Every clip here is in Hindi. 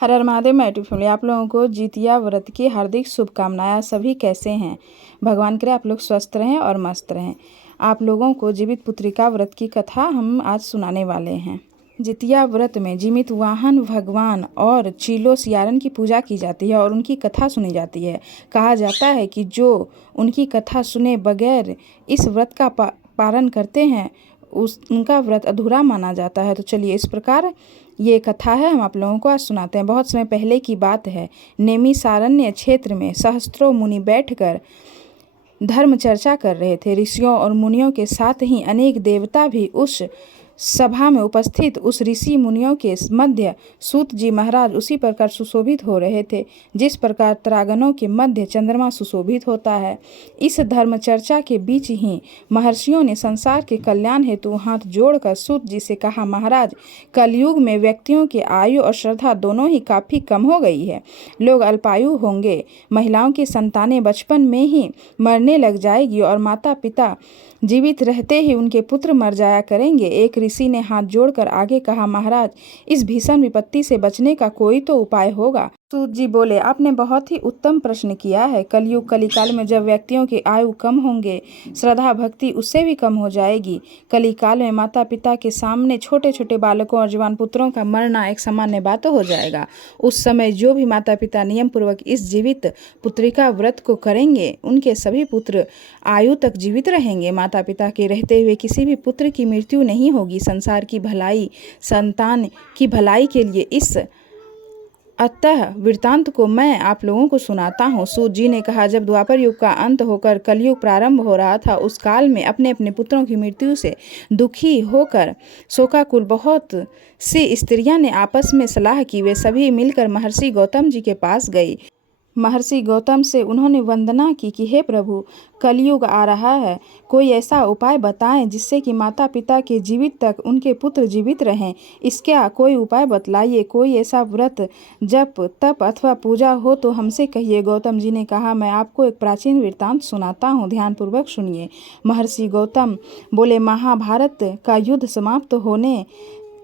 हर हर महादेव मैट्रिक फैमिली, आप लोगों को जितिया व्रत की हार्दिक शुभकामनाएं। सभी कैसे हैं? भगवान करे आप लोग स्वस्थ रहें और मस्त रहें। आप लोगों को जीवित पुत्रिका व्रत की कथा हम आज सुनाने वाले हैं। जितिया व्रत में जीवित वाहन भगवान और चीलो सियारन की पूजा की जाती है और उनकी कथा सुनी जाती है। कहा जाता है कि जो उनकी कथा सुने बगैर इस व्रत का पारण करते हैं उनका व्रत अधूरा माना जाता है। तो चलिए इस प्रकार ये कथा है, हम आप लोगों को आज सुनाते हैं। बहुत समय पहले की बात है। नेमिषारण्य क्षेत्र में सहस्त्रों मुनि बैठकर धर्म चर्चा कर रहे थे। ऋषियों और मुनियों के साथ ही अनेक देवता भी उस सभा में उपस्थित। उस ऋषि मुनियों के मध्य सूत जी महाराज उसी प्रकार सुशोभित हो रहे थे जिस प्रकार तरागनों के मध्य चंद्रमा सुशोभित होता है। इस धर्म चर्चा के बीच ही महर्षियों ने संसार के कल्याण हेतु हाथ जोड़कर सूत जी से कहा, महाराज, कलयुग में व्यक्तियों की आयु और श्रद्धा दोनों ही काफ़ी कम हो गई है। लोग अल्पायु होंगे, महिलाओं की संतानें बचपन में ही मरने लग जाएगी और माता पिता जीवित रहते ही उनके पुत्र मर जाया करेंगे। एक ऋषि ने हाथ जोड़कर आगे कहा, महाराज, इस भीषण विपत्ति से बचने का कोई तो उपाय होगा। सूत जी बोले, आपने बहुत ही उत्तम प्रश्न किया है। कलयुग कलिकाल में जब व्यक्तियों की आयु कम होंगे, श्रद्धा भक्ति उससे भी कम हो जाएगी। कलिकाल में माता पिता के सामने छोटे छोटे बालकों और जवान पुत्रों का मरना एक सामान्य बात हो जाएगा। उस समय जो भी माता पिता नियम पूर्वक इस जीवित पुत्रिका व्रत को करेंगे उनके सभी पुत्र आयु तक जीवित रहेंगे। माता पिता के रहते हुए किसी भी पुत्र की मृत्यु नहीं होगी। संसार की भलाई, संतान की भलाई के लिए इस अतः वृत्तांत को मैं आप लोगों को सुनाता हूँ। सूत जी ने कहा, जब द्वापर युग का अंत होकर कलयुग प्रारंभ हो रहा था, उस काल में अपने अपने पुत्रों की मृत्यु से दुखी होकर शोकाकुल बहुत सी स्त्रियां ने आपस में सलाह की। वे सभी मिलकर महर्षि गौतम जी के पास गई। महर्षि गौतम से उन्होंने वंदना की कि हे प्रभु, कलयुग आ रहा है, कोई ऐसा उपाय बताएं जिससे कि माता पिता के जीवित तक उनके पुत्र जीवित रहें। इसका कोई उपाय बतलाइए। कोई ऐसा व्रत, जप, तप अथवा पूजा हो तो हमसे कहिए। गौतम जी ने कहा, मैं आपको एक प्राचीन वृत्तांत सुनाता हूँ, ध्यानपूर्वक सुनिए। महर्षि गौतम बोले, महाभारत का युद्ध समाप्त होने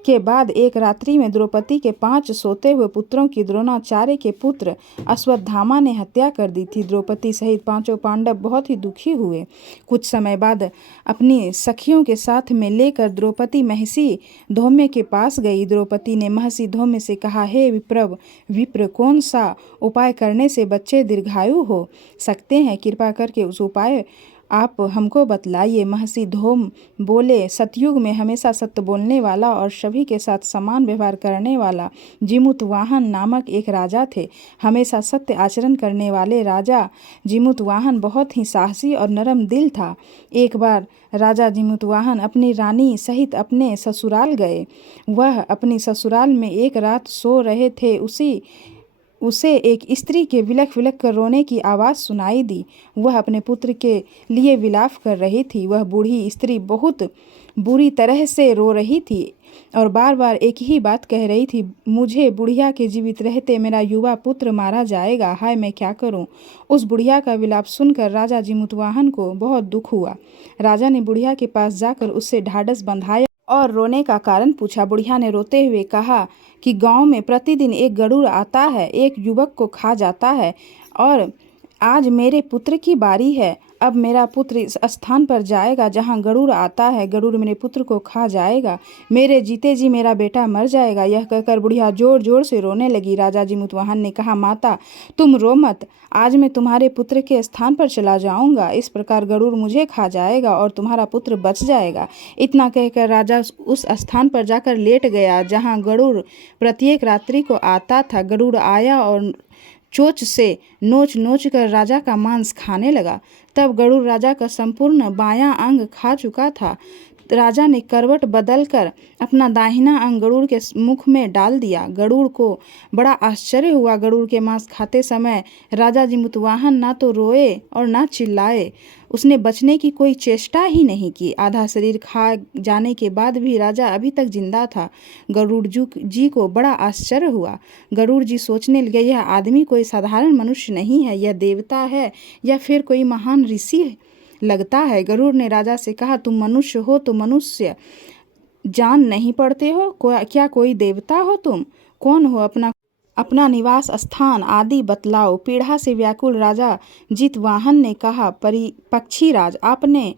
के बाद एक रात्रि में द्रौपदी के 5 सोते हुए पुत्रों की द्रोणाचार्य के पुत्र अश्वत्थामा ने हत्या कर दी थी। द्रौपदी सहित 5 पांडव बहुत ही दुखी हुए। कुछ समय बाद अपनी सखियों के साथ में लेकर द्रौपदी महर्षि धौम्य के पास गई। द्रौपदी ने महर्षि धौम्य से कहा, हे विप्र, कौन सा उपाय करने से बच्चे दीर्घायु हो सकते हैं? कृपा करके उस उपाय आप हमको बतलाइए। महर्षि धौम बोले, सतयुग में हमेशा सत्य बोलने वाला और सभी के साथ समान व्यवहार करने वाला जिमुतवाहन नामक एक राजा थे। हमेशा सत्य आचरण करने वाले राजा जिमुतवाहन बहुत ही साहसी और नरम दिल था। एक बार राजा जिमुतवाहन अपनी रानी सहित अपने ससुराल गए। वह अपनी ससुराल में एक रात सो रहे थे। उसे एक स्त्री के विलख विलख कर रोने की आवाज़ सुनाई दी। वह अपने पुत्र के लिए विलाप कर रही थी। वह बूढ़ी स्त्री बहुत बुरी तरह से रो रही थी और बार बार एक ही बात कह रही थी, मुझे बुढ़िया के जीवित रहते मेरा युवा पुत्र मारा जाएगा। हाय, मैं क्या करूं? उस बुढ़िया का विलाप सुनकर राजा जिमुतवाहन को बहुत दुख हुआ। राजा ने बुढ़िया के पास जाकर उससे ढाढ़स बंधाया और रोने का कारण पूछा। बुढ़िया ने रोते हुए कहा कि गांव में प्रतिदिन एक गरुड़ आता है, एक युवक को खा जाता है और आज मेरे पुत्र की बारी है। अब मेरा पुत्र इस स्थान पर जाएगा जहां गरुड़ आता है। गरुड़ मेरे पुत्र को खा जाएगा। मेरे जीते जी मेरा बेटा मर जाएगा। यह कहकर बुढ़िया जोर जोर से रोने लगी। राजा जिमुतवाहन ने कहा, माता, तुम रो मत। आज मैं तुम्हारे पुत्र के स्थान पर चला जाऊंगा। इस प्रकार गरुड़ मुझे खा जाएगा और तुम्हारा पुत्र बच जाएगा। इतना कहकर राजा उस स्थान पर जाकर लेट गया जहाँ गरुड़ प्रत्येक रात्रि को आता था। गरुड़ आया और चोंच से नोच नोच कर राजा का मांस खाने लगा। तब गरुड़ राजा का संपूर्ण बायां अंग खा चुका था। राजा ने करवट बदलकर अपना दाहिना अंग गरुड़ के मुख में डाल दिया। गरुड़ को बड़ा आश्चर्य हुआ। गरुड़ के मांस खाते समय राजा जिमुतवाहन ना तो रोए और ना चिल्लाए। उसने बचने की कोई चेष्टा ही नहीं की। आधा शरीर खा जाने के बाद भी राजा अभी तक जिंदा था। गरुड़ जी को बड़ा आश्चर्य हुआ। गरुड़ जी सोचने लगे, यह आदमी कोई साधारण मनुष्य नहीं है, यह देवता है या फिर कोई महान ऋषि लगता है। गरुड़ ने राजा से कहा, तुम मनुष्य हो तो मनुष्य जान नहीं पड़ते हो? क्या कोई देवता हो? तुम कौन हो? अपना अपना निवास स्थान आदि बतलाओ। पीड़ा से व्याकुल राजा जितवाहन ने कहा, पक्षीराज, आपने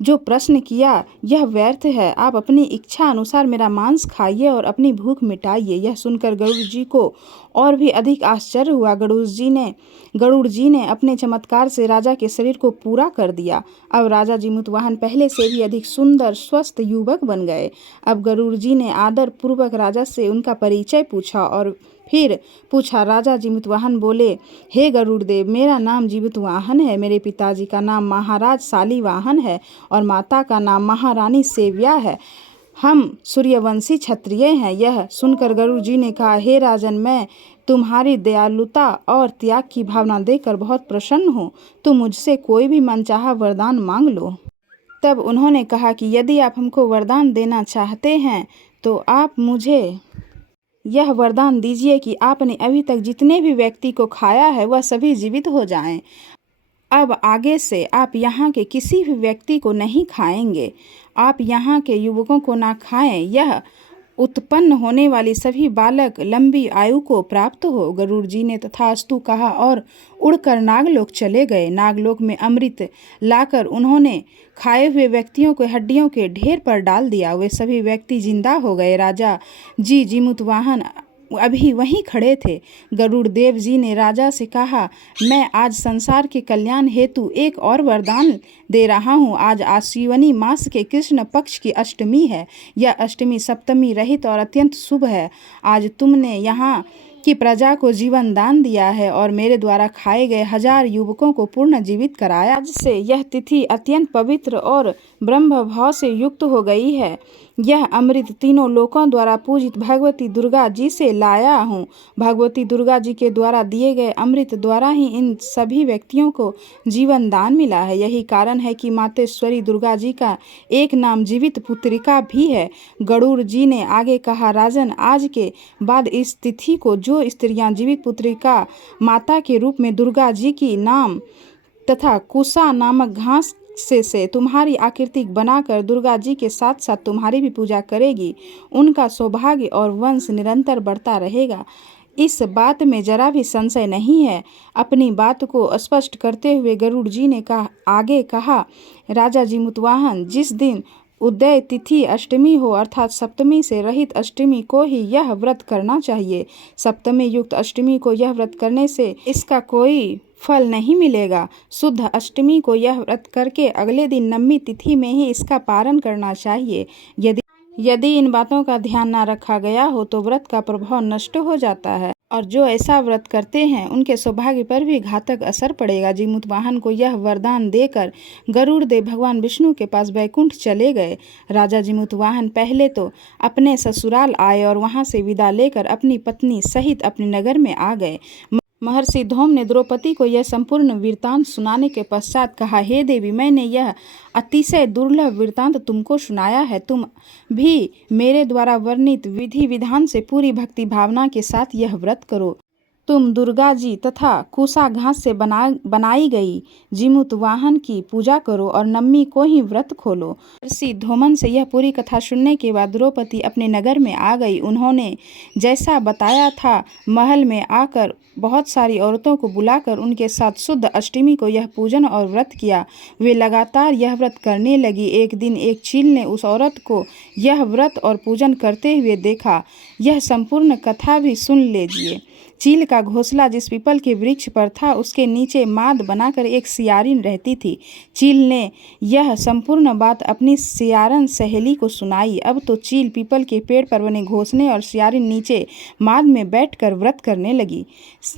जो प्रश्न किया यह व्यर्थ है। आप अपनी इच्छा अनुसार मेरा मांस खाइए और अपनी भूख मिटाइए। यह सुनकर गरुड़ जी को और भी अधिक आश्चर्य हुआ। गरुड़ जी ने अपने चमत्कार से राजा के शरीर को पूरा कर दिया। अब राजा जिमुतवाहन पहले से भी अधिक सुंदर स्वस्थ युवक बन गए। अब गरुड़ जी ने आदर पूर्वक राजा से उनका परिचय पूछा और फिर पूछा। राजा जिमुतवाहन बोले, हे गरुड़ देव, मेरा नाम जिमुतवाहन है। मेरे पिताजी का नाम महाराज शालिवाहन है और माता का नाम महारानी सेव्या है। हम सूर्यवंशी क्षत्रिय हैं। यह सुनकर गरुड़ जी ने कहा, हे राजन, मैं तुम्हारी दयालुता और त्याग की भावना देखकर बहुत प्रसन्न हूँ। तुम मुझसे कोई भी मनचाहा वरदान मांग लो। तब उन्होंने कहा कि यदि आप हमको वरदान देना चाहते हैं तो आप मुझे यह वरदान दीजिए कि आपने अभी तक जितने भी व्यक्ति को खाया है वह सभी जीवित हो जाएं। अब आगे से आप यहाँ के किसी भी व्यक्ति को नहीं खाएंगे। आप यहाँ के युवकों को ना खाएं। यह उत्पन्न होने वाली सभी बालक लंबी आयु को प्राप्त हो। गरुड़ जी ने तथास्तु कहा और उड़कर नागलोक चले गए। नागलोक में अमृत लाकर उन्होंने खाए हुए व्यक्तियों को हड्डियों के ढेर पर डाल दिया। वे सभी व्यक्ति जिंदा हो गए। राजा जी जिमुतवाहन अभी वहीं खड़े थे। गरुड़ देव जी ने राजा से कहा, मैं आज संसार के कल्याण हेतु एक और वरदान दे रहा हूँ। आज आश्विनी मास के कृष्ण पक्ष की अष्टमी है। यह अष्टमी सप्तमी रहित और अत्यंत शुभ है। आज तुमने यहाँ की प्रजा को जीवन दान दिया है और मेरे द्वारा खाए गए 1000 युवकों को पूर्ण जीवित कराया। आज से यह तिथि अत्यंत पवित्र और ब्रह्म भाव से युक्त हो गई है। यह अमृत तीनों लोकों द्वारा पूजित भगवती दुर्गा जी से लाया हूँ। भगवती दुर्गा जी के द्वारा दिए गए अमृत द्वारा ही इन सभी व्यक्तियों को जीवन दान मिला है। यही कारण है कि मातेश्वरी दुर्गा जी का एक नाम जीवित पुत्रिका भी है। गरुड़ जी ने आगे कहा, राजन, आज के बाद इस तिथि को जो स्त्रियां जीवित पुत्रिका माता के रूप में दुर्गा जी की नाम तथा कुसा नामक घास से तुम्हारी आकृति बनाकर दुर्गा जी के साथ साथ तुम्हारी भी पूजा करेगी, उनका सौभाग्य और वंश निरंतर बढ़ता रहेगा। इस बात में जरा भी संशय नहीं है। अपनी बात को स्पष्ट करते हुए गरुड़ जी ने आगे कहा, राजा जिमुतवाहन, जिस दिन उदय तिथि अष्टमी हो अर्थात सप्तमी से रहित अष्टमी को ही यह व्रत करना चाहिए। सप्तमी युक्त अष्टमी को यह व्रत करने से इसका कोई फल नहीं मिलेगा। शुद्ध अष्टमी को यह व्रत करके अगले दिन नवमी तिथि में ही इसका पारण करना चाहिए। यदि इन बातों का ध्यान न रखा गया हो तो व्रत का प्रभाव नष्ट हो जाता है और जो ऐसा व्रत करते हैं उनके सौभाग्य पर भी घातक असर पड़ेगा। जिमुतवाहन को यह वरदान देकर गरुड़ देव भगवान विष्णु के पास वैकुंठ चले गए। राजा जिमुतवाहन पहले तो अपने ससुराल आए और वहां से विदा लेकर अपनी पत्नी सहित अपने नगर में आ गए। महर्षि धौम ने द्रौपदी को यह संपूर्ण वृत्तांत सुनाने के पश्चात कहा, हे देवी, मैंने यह अतिशय दुर्लभ वृत्तांत तुमको सुनाया है। तुम भी मेरे द्वारा वर्णित विधि विधान से पूरी भक्ति भावना के साथ यह व्रत करो। तुम दुर्गा जी तथा कुसा घास से बनाई गई जिमुतवाहन की पूजा करो और नवमी को ही व्रत खोलो। महर्षि धौमन से यह पूरी कथा सुनने के बाद द्रौपदी अपने नगर में आ गई। उन्होंने जैसा बताया था महल में आकर बहुत सारी औरतों को बुलाकर उनके साथ शुद्ध अष्टमी को यह पूजन और व्रत किया। वे लगातार यह व्रत करने लगी। एक दिन एक चील ने उस औरत को यह व्रत और पूजन करते हुए देखा। यह संपूर्ण कथा भी सुन लीजिए। चील का घोंसला जिस पीपल के वृक्ष पर था उसके नीचे माद बनाकर एक सियारिन रहती थी। चील ने यह संपूर्ण बात अपनी सियारन सहेली को सुनाई। अब तो चील पीपल के पेड़ पर बने घोंसले और सियारिन नीचे माद में बैठकर व्रत करने लगी।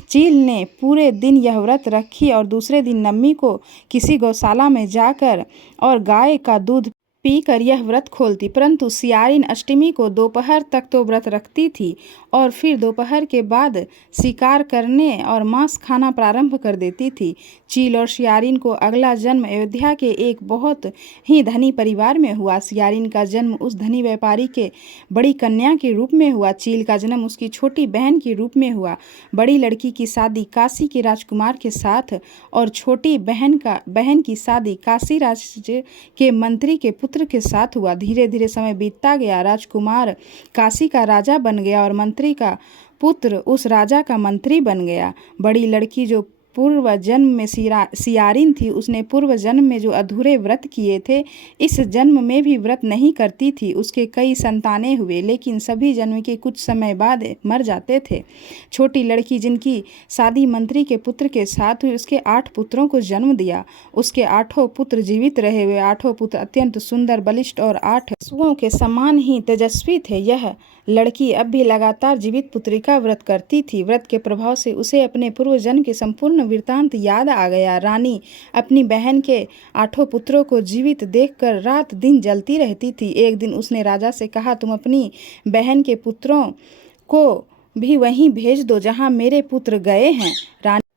चील ने पूरे दिन यह व्रत रखी और दूसरे दिन नवमी को किसी गौशाला में जाकर और गाय का दूध पीकर यह व्रत खोलती। परंतु सियारिन अष्टमी को दोपहर तक तो व्रत रखती थी और फिर दोपहर के बाद शिकार करने और मांस खाना प्रारंभ कर देती थी। चील और सियारिन को अगला जन्म अयोध्या के एक बहुत ही धनी परिवार में हुआ। सियारिन का जन्म उस धनी व्यापारी के बड़ी कन्या के रूप में हुआ। चील का जन्म उसकी छोटी बहन के रूप में हुआ। बड़ी लड़की की शादी काशी के राजकुमार के साथ और छोटी बहन की शादी काशी राज्य के मंत्री के पुत्र के साथ हुआ। धीरे धीरे समय बीतता गया। राजकुमार काशी का राजा बन गया और मंत्री का पुत्र उस राजा का मंत्री बन गया। बड़ी लड़की जो पूर्व जन्म में सियारिन थी, उसने पूर्व जन्म में जो अधूरे व्रत किए थे, इस जन्म में भी व्रत नहीं करती थी। उसके कई संतानें हुए, लेकिन सभी जन्म के कुछ समय बाद मर जाते थे। छोटी लड़की जिनकी शादी मंत्री के पुत्र के साथ हुई, उसके 8 पुत्रों को जन्म दिया। उसके 8 पुत्र जीवित रहे। वे 8 पुत्र अत्यंत सुंदर, बलिष्ठ और 8 पशुओं के समान ही तेजस्वी थे। यह लड़की अब भी लगातार जीवित पुत्री का व्रत करती थी। व्रत के प्रभाव से उसे अपने पूर्व जन्म के संपूर्ण वृत्तांत याद आ गया। रानी अपनी बहन के 8 पुत्रों को जीवित देखकर रात दिन जलती रहती थी। एक दिन उसने राजा से कहा, तुम अपनी बहन के पुत्रों को भी वहीं भेज दो जहां मेरे पुत्र गए हैं।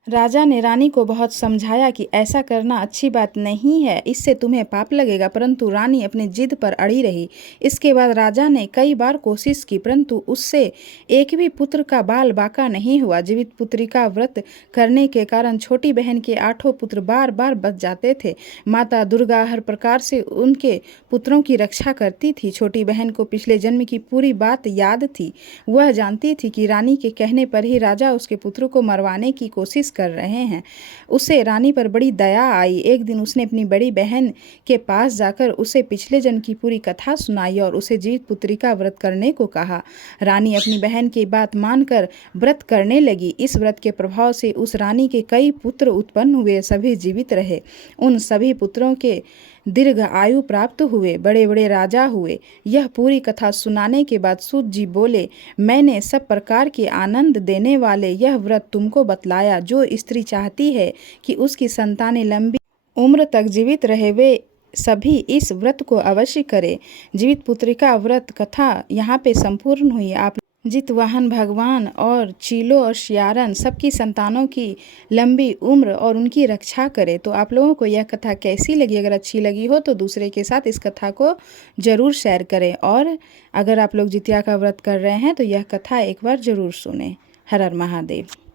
राजा ने रानी को बहुत समझाया कि ऐसा करना अच्छी बात नहीं है, इससे तुम्हें पाप लगेगा, परंतु रानी अपनी जिद पर अड़ी रही। इसके बाद राजा ने कई बार कोशिश की, परंतु उससे एक भी पुत्र का बाल बाका नहीं हुआ। जीवित पुत्री का व्रत करने के कारण छोटी बहन के 8 पुत्र बार बार बच जाते थे। माता दुर्गा हर प्रकार से उनके पुत्रों की रक्षा करती थी। छोटी बहन को पिछले जन्म की पूरी बात याद थी। वह जानती थी कि रानी के कहने पर ही राजा उसके पुत्र को मरवाने की कोशिश कर रहे हैं। उसे रानी पर बड़ी दया आई। एक दिन उसने अपनी बड़ी बहन के पास जाकर उसे पिछले जन्म की पूरी कथा सुनाई और उसे जीवित पुत्री का व्रत करने को कहा। रानी अपनी बहन की बात मानकर व्रत करने लगी। इस व्रत के प्रभाव से उस रानी के कई पुत्र उत्पन्न हुए, सभी जीवित रहे। उन सभी पुत्रों के दीर्घ आयु प्राप्त हुए, बड़े बड़े राजा हुए। यह पूरी कथा सुनाने के बाद सूत जी बोले, मैंने सब प्रकार के आनंद देने वाले यह व्रत तुमको बतलाया। जो स्त्री चाहती है कि उसकी संतानें लंबी उम्र तक जीवित रहे, वे सभी इस व्रत को अवश्य करें। जीवित पुत्री का व्रत कथा यहाँ पे संपूर्ण हुई। आप जितवाहन भगवान और चीलो और शियारन सबकी संतानों की लंबी उम्र और उनकी रक्षा करे। तो आप लोगों को यह कथा कैसी लगी? अगर अच्छी लगी हो तो दूसरे के साथ इस कथा को ज़रूर शेयर करें, और अगर आप लोग जितिया का व्रत कर रहे हैं तो यह कथा एक बार ज़रूर सुनें। हर हर महादेव।